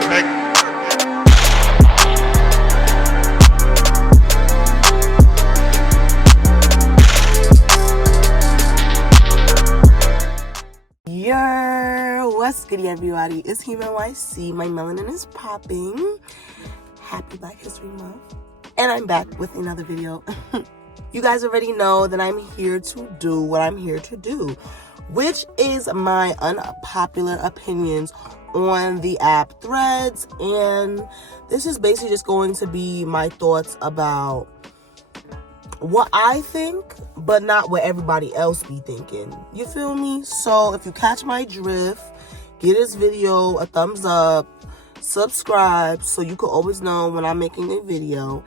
Perfect. What's good, everybody? It's Human YC. My melanin is popping. Happy Black History Month. And I'm back with another video. You guys already know that I'm here to do what I'm here to do, which is my unpopular opinions on the app Threads. And this is basically just going to be my thoughts about what I think, but not what everybody else be thinking. You feel me? So if you catch my drift, give this video a thumbs up, subscribe so you can always know when I'm making a video.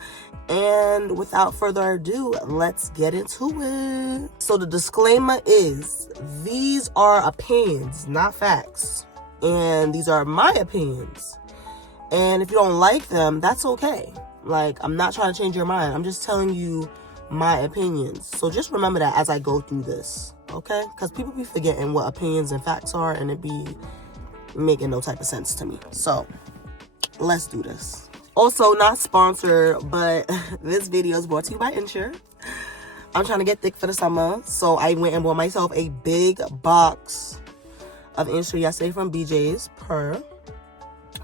And without further ado, let's get into it. So the disclaimer is, these are opinions, not facts. And these are my opinions. And if you don't like them, that's okay. Like, I'm not trying to change your mind. I'm just telling you my opinions. So just remember that as I go through this, okay? Because people be forgetting what opinions and facts are, and it be making no type of sense to me. So let's do this. Also, not sponsored, but this video is brought to you by Insure. I'm trying to get thick for the summer, so I went and bought myself a big box of Insure yesterday from BJ's.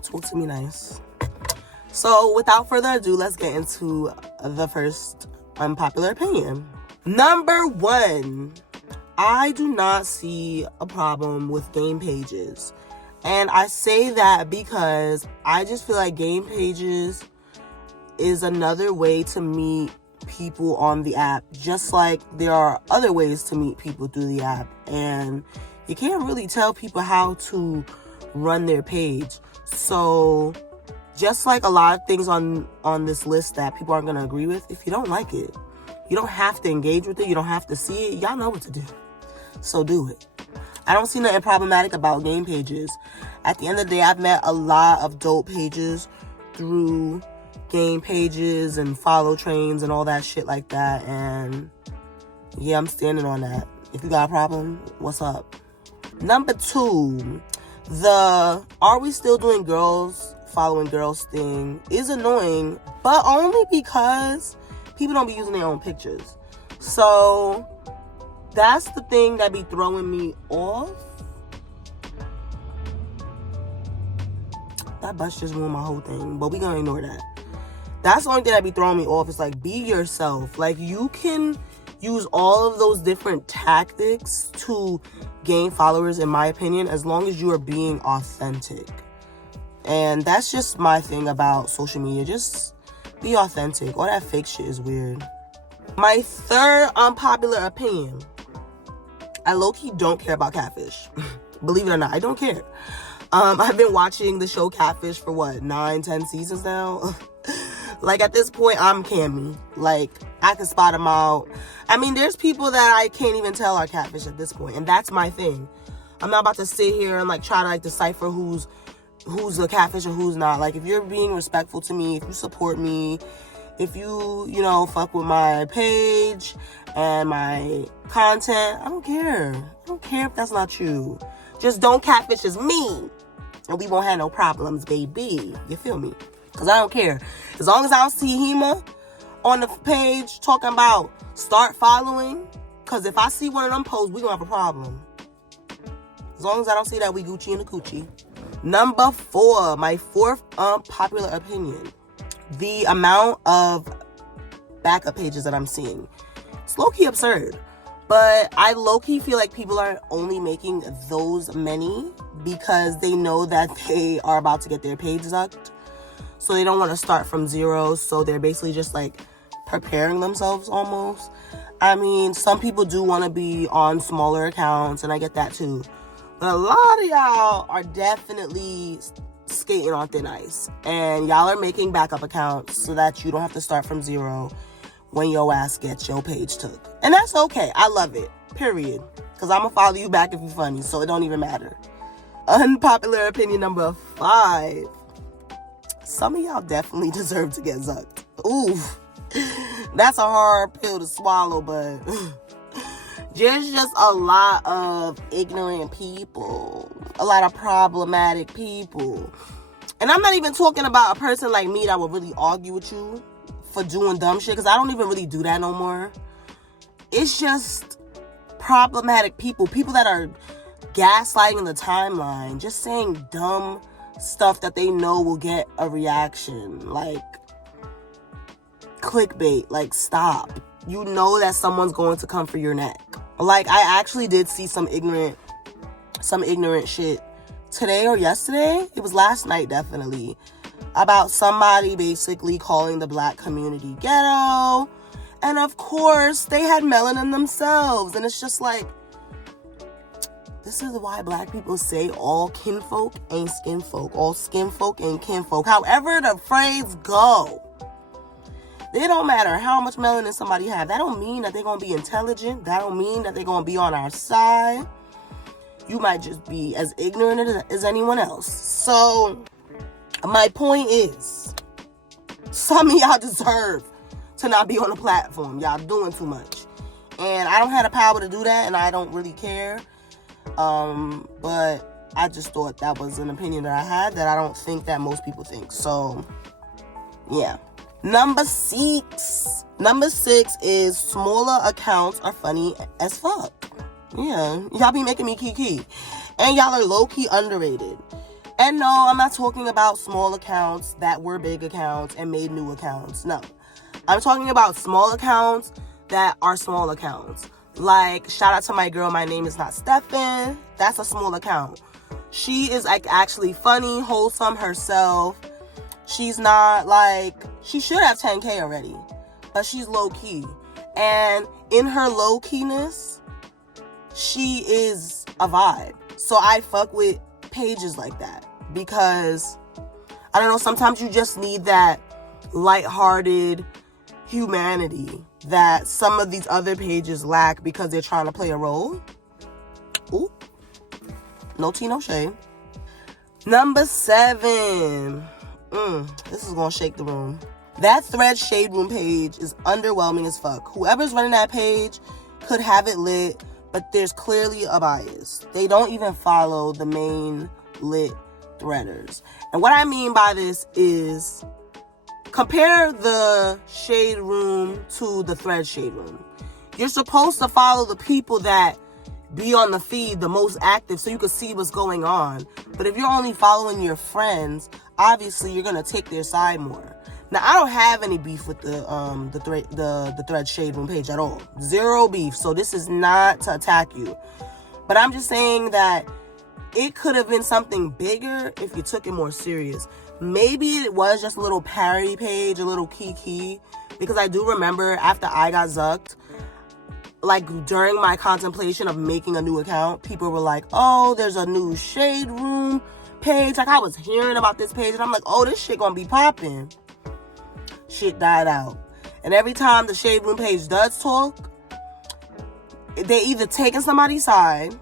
Talk to me nice. So without further ado, let's get into the first unpopular opinion. Number one, I do not see a problem with game pages. And I say that because I just feel like game pages is another way to meet people on the app, just like there are other ways to meet people through the app. And you can't really tell people how to run their page. So just like a lot of things on this list that people aren't going to agree with, if you don't like it, you don't have to engage with it. You don't have to see it. Y'all know what to do. So do it. I don't see nothing problematic about game pages. At the end of the day, I've met a lot of dope pages through game pages and follow trains and all that shit like that. And yeah, I'm standing on that. If you got a problem, what's up? Number two, the are we still doing girls following girls thing is annoying, but only because people don't be using their own pictures. So that's the thing that be throwing me off. That bus just ruined my whole thing, but we gonna ignore that. That's the only thing that be throwing me off. It's like, be yourself. Like, you can use all of those different tactics to gain followers, in my opinion, as long as you are being authentic. And that's just my thing about social media. Just be authentic. All that fake shit is weird. My third unpopular opinion, I low-key don't care about Catfish. Believe it or not, I don't care. I've been watching the show Catfish for 9-10 seasons now. Like, at this point, I'm Cammy. Like, I can spot them out. I mean, there's people that I can't even tell are catfish at this point, and that's my thing. I'm not about to sit here and try to decipher who's a catfish and who's not. Like, if you're being respectful to me, if you support me, if you fuck with my page and my content, I don't care. I don't care if that's not you. Just don't catfish as me, and we won't have no problems, baby. You feel me? Because I don't care. As long as I don't see Hema on the page talking about start following, because if I see one of them posts, we gonna have a problem. As long as I don't see that, we Gucci in the coochie. Number four, my fourth unpopular opinion. The amount of backup pages that I'm seeing. It's low-key absurd. But I low-key feel like people are only making those many because they know that they are about to get their page zucked. So they don't want to start from zero. So they're basically just preparing themselves almost. I mean, some people do want to be on smaller accounts, and I get that too. But a lot of y'all are definitely skating on thin ice. And y'all are making backup accounts so that you don't have to start from zero when your ass gets your page took. And that's okay. I love it. Period. Because I'm going to follow you back if you're funny. So it don't even matter. Unpopular opinion number 5. Some of y'all definitely deserve to get zucked. Ooh. That's a hard pill to swallow, but there's just a lot of ignorant people, a lot of problematic people. And I'm not even talking about a person like me that will really argue with you for doing dumb shit, because I don't even really do that no more. It's just problematic people that are gaslighting the timeline, just saying dumb stuff that they know will get a reaction, like clickbait. Like, stop. You know that someone's going to come for your neck. Like, I actually did see some ignorant shit today or yesterday. It was last night, definitely, about somebody basically calling the black community ghetto. And of course, they had melanin themselves. And it's just like, this is why black people say all kinfolk ain't skinfolk. All skinfolk ain't kinfolk. However the phrase go. It don't matter how much melanin somebody have. That don't mean that they're going to be intelligent. That don't mean that they're going to be on our side. You might just be as ignorant as anyone else. So, my point is, some of y'all deserve to not be on the platform. Y'all doing too much. And I don't have the power to do that, and I don't really care. But I just thought that was an opinion that I had that I don't think that most people think. So, yeah. Number 6 is smaller accounts are funny as fuck. Yeah, y'all be making me kiki. And y'all are low-key underrated. And no, I'm not talking about small accounts that were big accounts and made new accounts. No. I'm talking about small accounts that are small accounts. Like, shout out to my girl, My Name Is Not Stefan. That's a small account. She is like actually funny, wholesome herself. She's not like, she should have 10K already, but she's low-key. And in her low-keyness, she is a vibe. So I fuck with pages like that because, I don't know, sometimes you just need that lighthearted humanity that some of these other pages lack because they're trying to play a role. Ooh. No tea, no shade. Number 7. This is gonna shake the room. That Thread Shade Room page is underwhelming as fuck. Whoever's running that page could have it lit, but there's clearly a bias. They don't even follow the main lit threaders. And what I mean by this is, compare the Shade Room to the Thread Shade Room. You're supposed to follow the people that be on the feed the most active so you can see what's going on. But if you're only following your friends, obviously you're gonna take their side more. Now, I don't have any beef with the Thread Shade Room page at all. Zero beef. So this is not to attack you. But I'm just saying that it could have been something bigger if you took it more serious. Maybe it was just a little parody page, a little kiki. Because I do remember after I got zucked, like during my contemplation of making a new account, people were like, oh, there's a new Shade Room page. Like, I was hearing about this page and I'm like, oh, this shit gonna be popping. Shit died out. And every time the Shade Room page does talk, they either taking somebody's side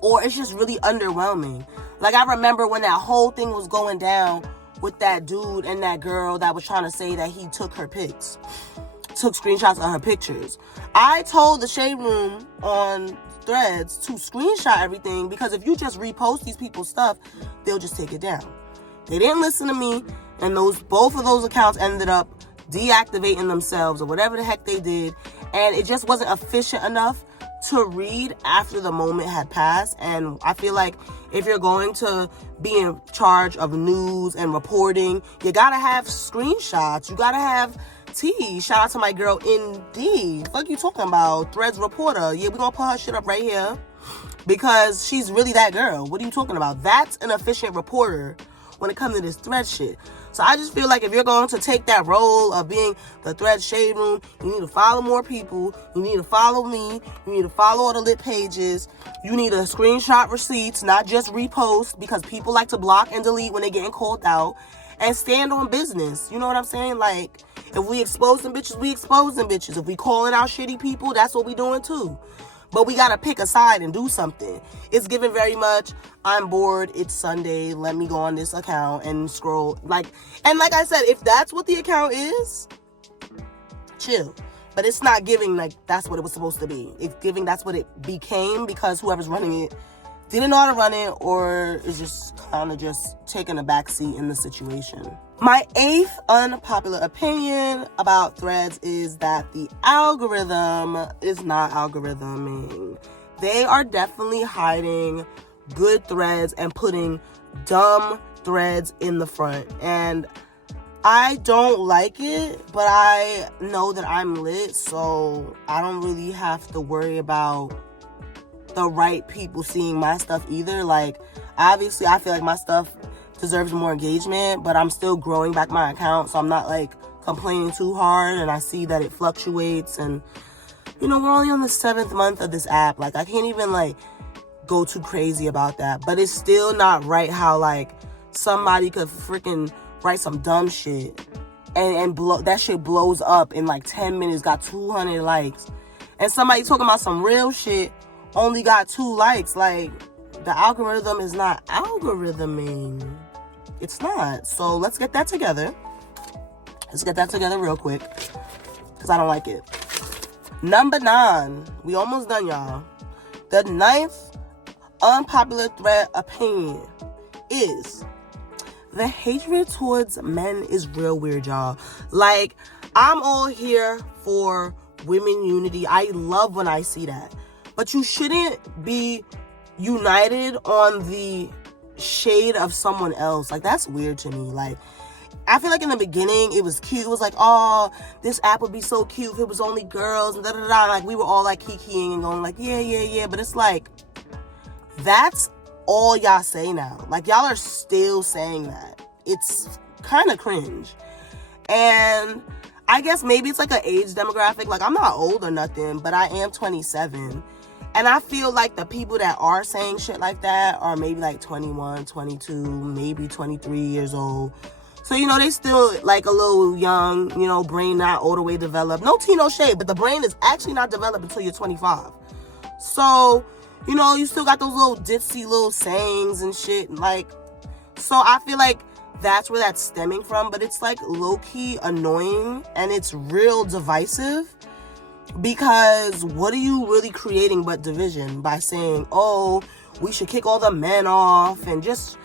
or it's just really underwhelming. Like, I remember when that whole thing was going down with that dude and that girl that was trying to say that he took her pics, took screenshots of her pictures. I told the Shade Room on Threads to screenshot everything, because if you just repost these people's stuff, they'll just take it down. They didn't listen to me, and both of those accounts ended up deactivating themselves or whatever the heck they did, and it just wasn't efficient enough to read after the moment had passed. And I feel like if you're going to be in charge of news and reporting, you gotta have screenshots, you gotta have tea. Shout out to my girl ND. Fuck you talking about? Threads reporter. Yeah, we're gonna put her shit up right here because she's really that girl. What are you talking about? That's an efficient reporter when it comes to this Thread shit. So I just feel like if you're going to take that role of being the Thread Shade Room, you need to follow more people. You need to follow me. You need to follow all the lit pages. You need to screenshot receipts, not just repost, because people like to block and delete when they're getting called out. And stand on business. You know what I'm saying? Like, if we expose them bitches, we expose them bitches. If we calling out shitty people, that's what we doing too. But we gotta pick a side and do something. It's given very much, I'm bored, it's Sunday, let me go on this account and scroll. And like I said, if that's what the account is, chill. But it's not giving like that's what it was supposed to be. It's giving that's what it became because whoever's running it didn't know how to run it, or is just kind of just taking a backseat in the situation. My 8th unpopular opinion about Threads is that the algorithm is not algorithming. They are definitely hiding good threads and putting dumb threads in the front. And I don't like it, but I know that I'm lit, so I don't really have to worry about the right people seeing my stuff either. Like, obviously, I feel like my stuff deserves more engagement, but I'm still growing back my account, so I'm not, like, complaining too hard, and I see that it fluctuates, and, you know, we're only on the 7th month of this app. Like, I can't even, like, go too crazy about that, but it's still not right how, like, somebody could freaking write some dumb shit and blow, that shit blows up in like 10 minutes, got 200 likes. And somebody talking about some real shit only got 2 likes. Like, the algorithm is not algorithming. It's not. So let's get that together. Let's get that together real quick, because I don't like it. Number 9. We almost done, y'all. The 9th unpopular thread opinion is the hatred towards men is real weird, y'all. Like, I'm all here for women unity. I love when I see that. But you shouldn't be united on the shade of someone else. Like, that's weird to me. Like, I feel like in the beginning, it was cute. It was like, oh, this app would be so cute if it was only girls, and da-da-da. Like, we were all, like, kikiing and going, like, yeah. But it's like, that's all y'all say now. Like, y'all are still saying that. It's kind of cringe. And I guess maybe it's like an age demographic. Like, I'm not old or nothing, but I am 27. And I feel like the people that are saying shit like that are maybe like 21, 22, maybe 23 years old. So, you know, they still like a little young, you know, brain not all the way developed. No tea, no shade, but the brain is actually not developed until you're 25. So, you know, you still got those little ditzy little sayings and shit. Like, so I feel like that's where that's stemming from. But it's like low-key annoying, and it's real divisive. Because what are you really creating but division by saying, oh, we should kick all the men off, and just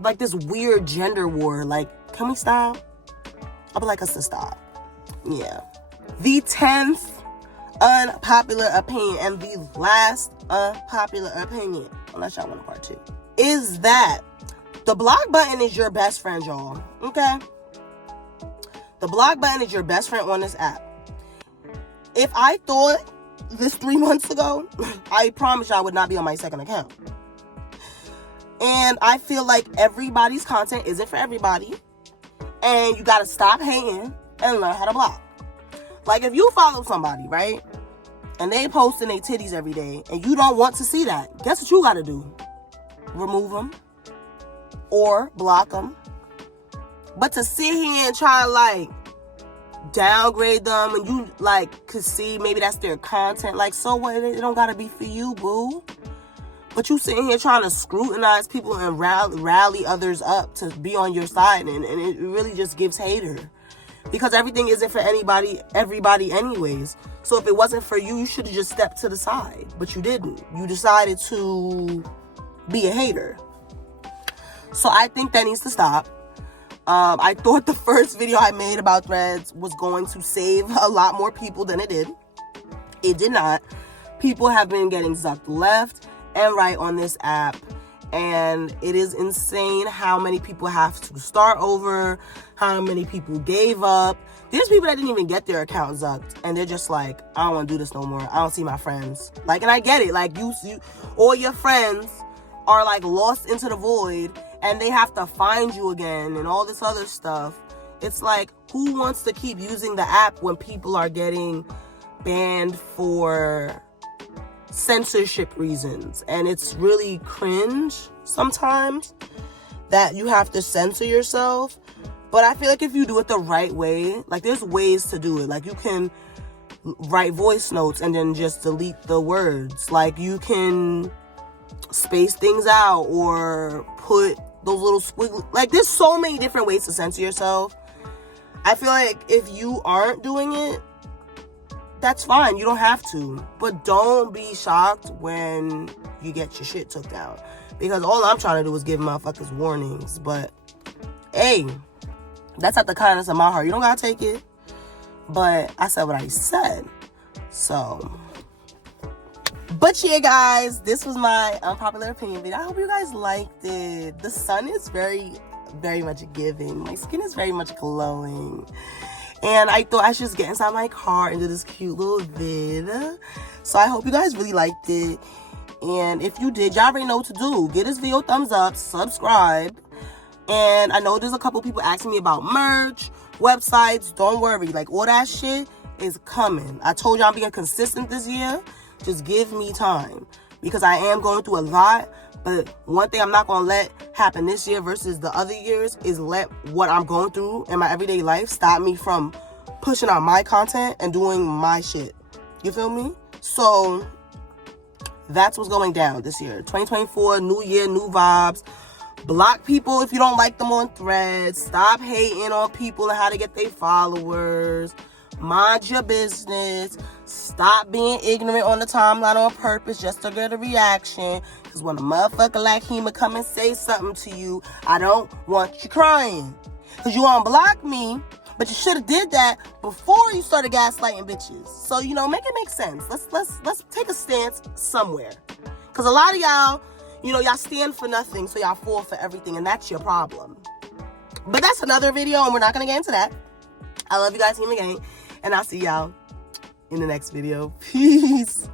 like this weird gender war? Like, can we stop? I would like us to stop. Yeah. The 10th unpopular opinion, and the last unpopular opinion, unless y'all want a part 2, is that the block button is your best friend, y'all. Okay? The block button is your best friend on this app. If I thought this 3 months ago, I promise y'all I would not be on my second account. And I feel like everybody's content isn't for everybody, and you gotta stop hating and learn how to block. Like, if you follow somebody, right, and they posting their titties every day, and you don't want to see that, guess what you gotta do? Remove them or block them. But to sit here and try to, like, downgrade them, and you, like, could see maybe that's their content, like, so what? It don't gotta be for you, boo. But you sitting here trying to scrutinize people and rally others up to be on your side, and it really just gives hater. Because everything isn't for everybody anyways. So if it wasn't for you, you should have just stepped to the side. But you didn't. You decided to be a hater. So I think that needs to stop. I thought the first video I made about Threads was going to save a lot more people than it did. It did not. People have been getting zucked left and right on this app. And it is insane how many people have to start over, how many people gave up. There's people that didn't even get their account zucked, and they're just like, I don't want to do this no more. I don't see my friends. Like, and I get it. Like, you all your friends are like lost into the void, and they have to find you again and all this other stuff. It's like, who wants to keep using the app when people are getting banned for censorship reasons? And it's really cringe sometimes that you have to censor yourself. But I feel like if you do it the right way, like, there's ways to do it. Like, you can write voice notes and then just delete the words. Like, you can space things out or put those little squiggly, like, there's so many different ways to censor yourself. I feel like if you aren't doing it, that's fine. You don't have to. But don't be shocked when you get your shit took down. Because all I'm trying to do is give motherfuckers warnings. But, hey, that's not the kindness of my heart. You don't gotta take it. But I said what I said. So, but yeah, guys, this was my unpopular opinion video. I hope you guys liked it. The sun is very, very much giving. My skin is very much glowing. And I thought I should just get inside my car and do this cute little vid. So I hope you guys really liked it. And if you did, y'all already know what to do. Give this video a thumbs up, subscribe. And I know there's a couple people asking me about merch, websites. Don't worry. Like, all that shit is coming. I told y'all I'm being consistent this year. Just give me time. Because I am going through a lot. But one thing I'm not going to let happen this year versus the other years is let what I'm going through in my everyday life stop me from pushing out my content and doing my shit. You feel me? So that's what's going down this year. 2024, new year, new vibes. Block people if you don't like them on Threads. Stop hating on people and how to get their followers. Mind your business. Stop being ignorant on the timeline on purpose just to get a reaction. Because when a motherfucker like him come and say something to you, I don't want you crying. Because you want to block me, but you should have did that before you started gaslighting bitches. So, you know, make it make sense. Let's take a stance somewhere. Because a lot of y'all, you know, y'all stand for nothing, so y'all fall for everything, and that's your problem. But that's another video, and we're not going to get into that. I love you guys, Hima Gang, and I'll see y'all in the next video. Peace.